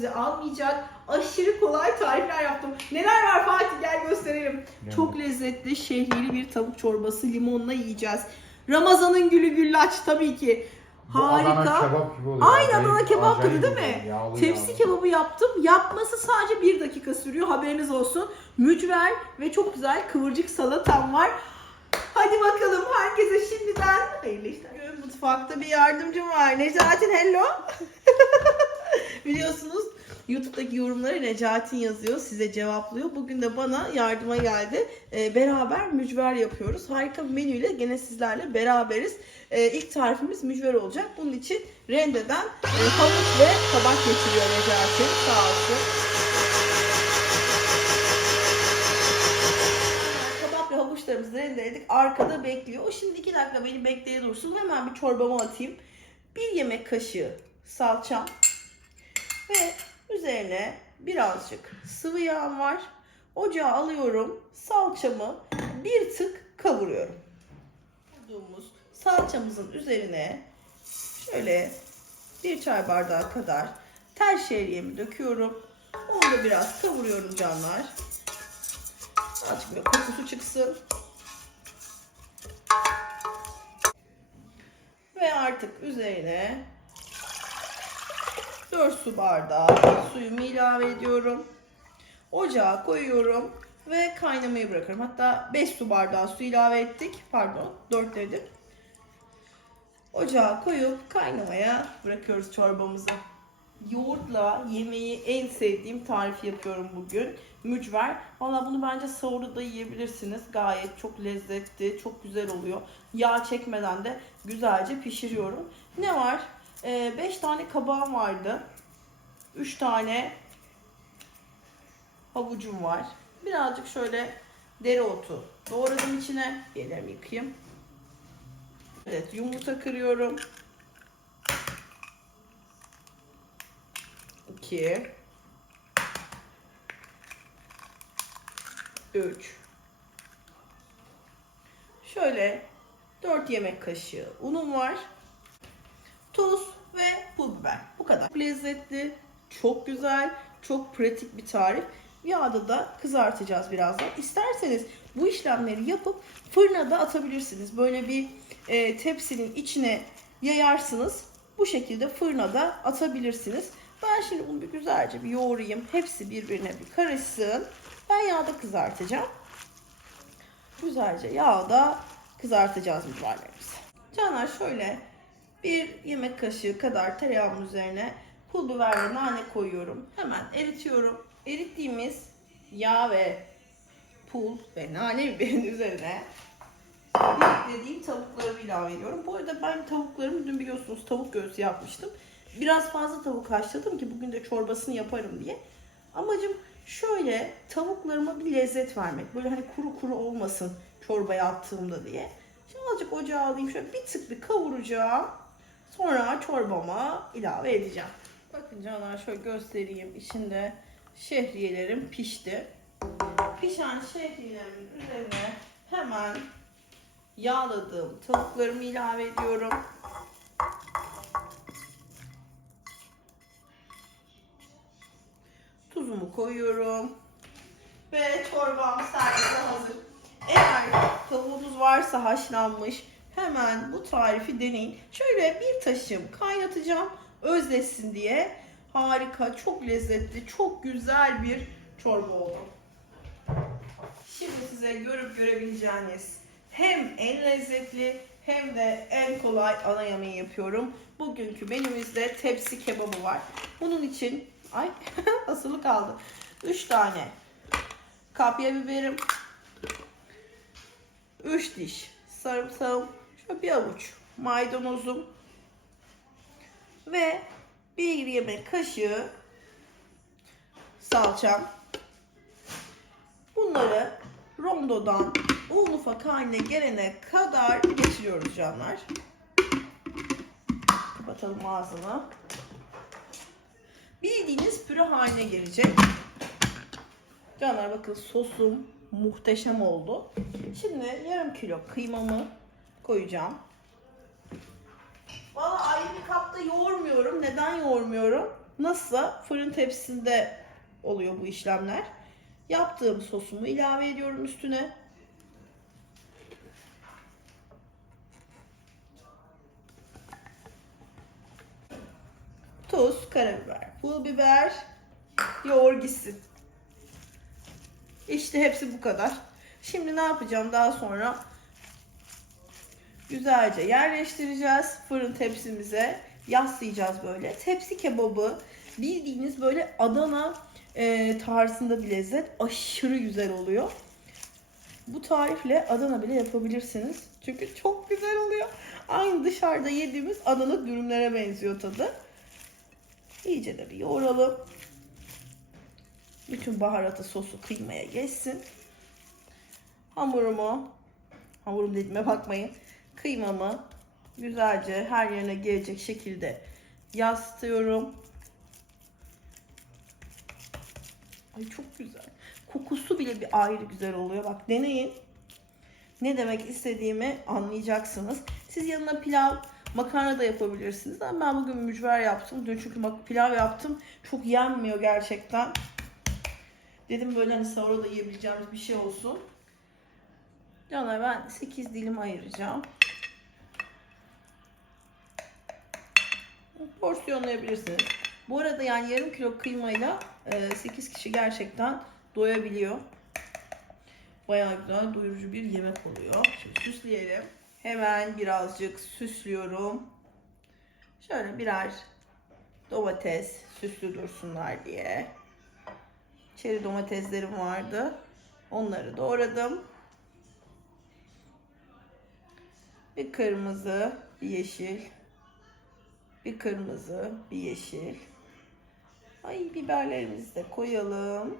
sizi almayacak. Aşırı kolay tarifler yaptım. Neler var Fatih gel gösterelim. Gel. Çok lezzetli şehriyeli bir tavuk çorbası limonla yiyeceğiz. Ramazan'ın gülü güllaç tabii ki. Bu Adana Harika. kebap gibi oluyor. Aynı Acayip- Adana kebap acayip değil mi? Yağlı Tepsi yağlı. kebabı yaptım. Yapması sadece bir dakika sürüyor. Haberiniz olsun. Mücver ve çok güzel kıvırcık salatam var. Hadi bakalım herkese şimdiden hayırlı işler. Mutfakta bir yardımcım var. Necatin hello. Biliyorsunuz YouTube'daki yorumları Necatin yazıyor, size cevaplıyor. Bugün de bana yardıma geldi. Ee, beraber mücver yapıyoruz. Harika bir menüyle gene sizlerle beraberiz. Ee, ilk tarifimiz mücver olacak. Bunun için rendeden e, havuç ve kabak getiriyor Necatin. Sağ olsun. Kabak ve havuçlarımızı rendeledik. Arkada bekliyor. O şimdi iki dakika beni bekleye dursun. Hemen bir çorbamı atayım. Bir yemek kaşığı salçam ve üzerine birazcık sıvı yağım var. Ocağa alıyorum. Salçamı bir tık kavuruyorum. Kavurduğumuz salçamızın üzerine şöyle bir çay bardağı kadar tel şehriyemi döküyorum. Onu da biraz kavuruyorum canlar. Azıcık böyle kokusu çıksın. Ve artık üzerine 4 su bardağı suyumu ilave ediyorum. Ocağa koyuyorum ve kaynamaya bırakıyorum. Hatta 5 su bardağı su ilave ettik. Pardon 4 dedim. Ocağa koyup kaynamaya bırakıyoruz çorbamızı. Yoğurtla yemeği en sevdiğim tarifi yapıyorum bugün. Mücver. Valla bunu bence sahurda da yiyebilirsiniz. Gayet çok lezzetli, çok güzel oluyor. Yağ çekmeden de güzelce pişiriyorum. Ne var? 5 tane kabağım vardı. 3 tane havucum var. Birazcık şöyle dereotu doğradım içine. Ellerimi yıkayayım. Evet yumurta kırıyorum. 2 3 Şöyle 4 yemek kaşığı unum var. Tuz ve pul biber. Bu kadar. Çok lezzetli, çok güzel, çok pratik bir tarif. Yağda da kızartacağız birazdan. İsterseniz bu işlemleri yapıp fırına da atabilirsiniz. Böyle bir e, tepsinin içine yayarsınız. Bu şekilde fırına da atabilirsiniz. Ben şimdi bunu bir güzelce bir yoğurayım. Hepsi birbirine bir karışsın. Ben yağda kızartacağım. Güzelce yağda kızartacağız mücverlerimizi. Canlar şöyle bir yemek kaşığı kadar tereyağımın üzerine pul biber ve nane koyuyorum. Hemen eritiyorum. Erittiğimiz yağ ve pul ve nane biberin üzerine dediğim tavuklarımı ilave ediyorum. Bu arada ben tavuklarımı dün biliyorsunuz tavuk göğsü yapmıştım. Biraz fazla tavuk haşladım ki bugün de çorbasını yaparım diye. Amacım şöyle tavuklarıma bir lezzet vermek. Böyle hani kuru kuru olmasın çorbaya attığımda diye. Şimdi azıcık ocağa alayım. Şöyle bir tık bir kavuracağım. Sonra çorbama ilave edeceğim. Bakın canlar şöyle göstereyim. İçinde şehriyelerim pişti. Pişen şehriyelerimin üzerine hemen yağladığım tavuklarımı ilave ediyorum. Tuzumu koyuyorum. Ve çorbam servise hazır. Eğer tavuğunuz varsa haşlanmış hemen bu tarifi deneyin. Şöyle bir taşım kaynatacağım özleşsin diye. Harika, çok lezzetli, çok güzel bir çorba oldu. Şimdi size görüp görebileceğiniz hem en lezzetli hem de en kolay ana yemeği yapıyorum. Bugünkü menümüzde tepsi kebabı var. Bunun için ay asılı kaldı. 3 tane kapya biberim, 3 diş sarımsağım, bir avuç maydanozum ve bir yemek kaşığı salçam. Bunları rondodan un ufak haline gelene kadar geçiriyoruz canlar. Kapatalım ağzını. Bildiğiniz püre haline gelecek. Canlar bakın sosum muhteşem oldu. Şimdi yarım kilo kıymamı koyacağım. Valla ayrı bir kapta yoğurmuyorum. Neden yoğurmuyorum? Nasılsa fırın tepsisinde oluyor bu işlemler. Yaptığım sosumu ilave ediyorum üstüne. Tuz, karabiber, pul biber, yoğur gitsin. İşte hepsi bu kadar. Şimdi ne yapacağım daha sonra? Güzelce yerleştireceğiz fırın tepsimize. Yaslayacağız böyle. Tepsi kebabı bildiğiniz böyle Adana e, tarzında bir lezzet. Aşırı güzel oluyor. Bu tarifle Adana bile yapabilirsiniz. Çünkü çok güzel oluyor. Aynı dışarıda yediğimiz Adana dürümlere benziyor tadı. İyice de bir yoğuralım. Bütün baharatı sosu kıymaya geçsin. Hamurumu, hamurum dediğime bakmayın. Kıymamı güzelce her yerine gelecek şekilde yaslıyorum. Ay çok güzel. Kokusu bile bir ayrı güzel oluyor. Bak deneyin. Ne demek istediğimi anlayacaksınız. Siz yanına pilav, makarna da yapabilirsiniz. Ama ben bugün mücver yaptım. Dün çünkü mak- pilav yaptım. Çok yenmiyor gerçekten. Dedim böyle hani sahura da yiyebileceğimiz bir şey olsun. Canlar ben 8 dilim ayıracağım. Porsiyonlayabilirsiniz. Bu arada yani yarım kilo kıymayla e, 8 kişi gerçekten doyabiliyor. Bayağı güzel doyurucu bir yemek oluyor. Şimdi süsleyelim. Hemen birazcık süslüyorum. Şöyle birer domates süslü dursunlar diye. Çeri domateslerim vardı. Onları doğradım. Bir kırmızı, bir yeşil. Bir kırmızı, bir yeşil. Ay biberlerimizi de koyalım.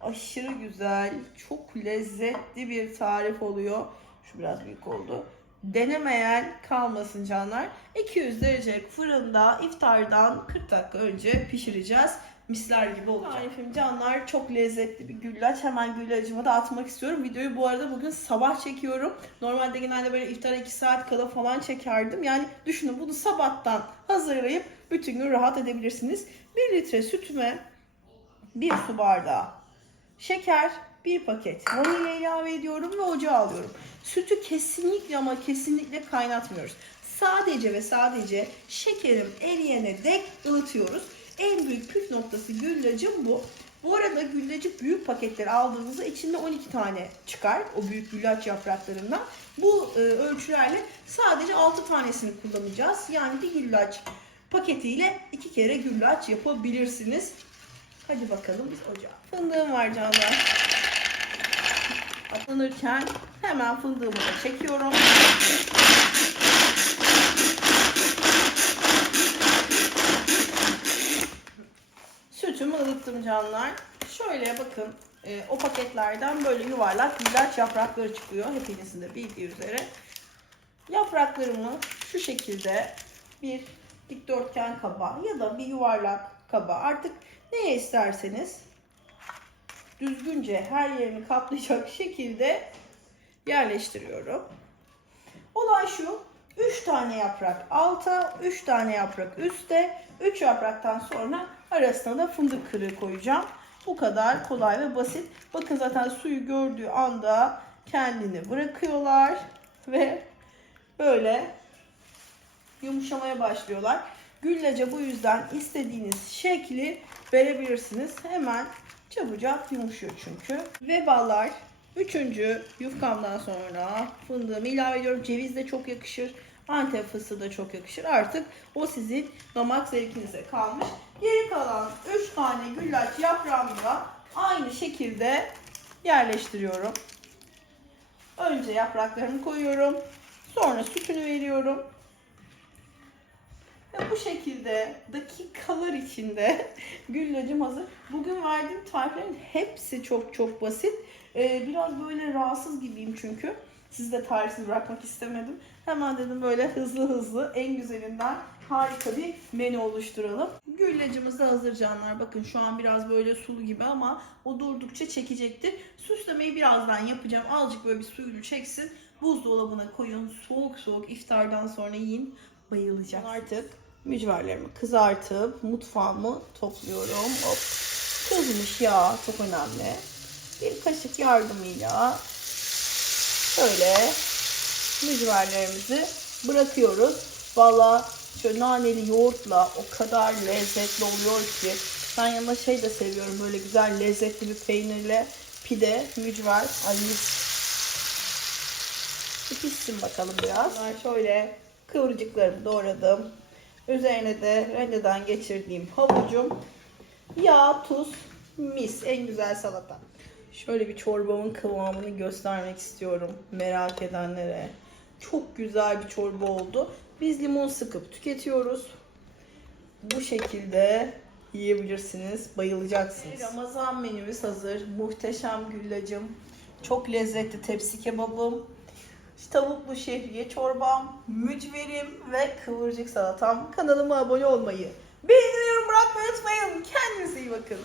Aşırı güzel, çok lezzetli bir tarif oluyor. Şu biraz büyük oldu. Denemeyen kalmasın canlar. 200 derece fırında iftardan 40 dakika önce pişireceğiz. Misler gibi olacak. Tarifim canlar çok lezzetli bir güllaç. Hemen güllacımı da atmak istiyorum. Videoyu bu arada bugün sabah çekiyorum. Normalde genelde böyle iftara 2 saat kala falan çekerdim. Yani düşünün bunu sabahtan hazırlayıp bütün gün rahat edebilirsiniz. 1 litre sütüme 1 su bardağı şeker, bir paket vanilya ilave ediyorum ve ocağa alıyorum. Sütü kesinlikle ama kesinlikle kaynatmıyoruz. Sadece ve sadece şekerim eriyene dek ılıtıyoruz. En büyük püf noktası güllacım bu. Bu arada güllacı büyük paketleri aldığınızda içinde 12 tane çıkar o büyük güllaç yapraklarından. Bu e, ölçülerle sadece 6 tanesini kullanacağız. Yani bir güllaç paketiyle iki kere güllaç yapabilirsiniz. Hadi bakalım biz ocağa. Fındığım var canlar. Atlanırken hemen fındığımı da çekiyorum. Sütümü ılıttım canlar. Şöyle bakın e, o paketlerden böyle yuvarlak güllaç yaprakları çıkıyor. Hepinizin de bildiği üzere. Yapraklarımı şu şekilde bir dikdörtgen kaba ya da bir yuvarlak kaba artık neye isterseniz düzgünce her yerini kaplayacak şekilde yerleştiriyorum. Olay şu. 3 tane yaprak alta, 3 tane yaprak üstte, 3 yapraktan sonra arasına da fındık kırığı koyacağım. Bu kadar kolay ve basit. Bakın zaten suyu gördüğü anda kendini bırakıyorlar ve böyle yumuşamaya başlıyorlar. Güllaca bu yüzden istediğiniz şekli verebilirsiniz. Hemen çabucak yumuşuyor çünkü. Ve ballar üçüncü yufkamdan sonra fındığımı ilave ediyorum. Ceviz de çok yakışır. Antep fıstığı da çok yakışır. Artık o sizin damak zevkinize kalmış. Geri kalan 3 tane güllaç yaprağımı da aynı şekilde yerleştiriyorum. Önce yapraklarını koyuyorum. Sonra sütünü veriyorum. Ve bu şekilde dakikalar içinde güllacım hazır. Bugün verdiğim tariflerin hepsi çok çok basit. Ee, biraz böyle rahatsız gibiyim çünkü. Sizi de tarifsiz bırakmak istemedim. Hemen dedim böyle hızlı hızlı en güzelinden harika bir menü oluşturalım. Güllacımız da hazır canlar. Bakın şu an biraz böyle sulu gibi ama o durdukça çekecektir. Süslemeyi birazdan yapacağım. Azıcık böyle bir suyunu çeksin. Buzdolabına koyun. Soğuk soğuk iftardan sonra yiyin. Bayılacak. Artık mücverlerimi kızartıp mutfağımı topluyorum. Hop. Kızmış yağ çok önemli. Bir kaşık yardımıyla şöyle mücverlerimizi bırakıyoruz. Valla şöyle naneli yoğurtla o kadar lezzetli oluyor ki. Ben yanına şey de seviyorum böyle güzel lezzetli bir peynirle pide, mücver. Ay mis. Pişsin bakalım biraz. Ben şöyle kıvırcıklarımı doğradım. Üzerine de rendeden geçirdiğim havucum, yağ, tuz, mis. En güzel salata. Şöyle bir çorbamın kıvamını göstermek istiyorum merak edenlere. Çok güzel bir çorba oldu. Biz limon sıkıp tüketiyoruz. Bu şekilde yiyebilirsiniz. Bayılacaksınız. Ramazan menümüz hazır. Muhteşem güllacım. Çok lezzetli tepsi kebabım. Tavuklu şehriye çorbam, mücverim ve kıvırcık salatam. Kanalıma abone olmayı, beğeni yorum bırakmayı unutmayın. Kendinize iyi bakın.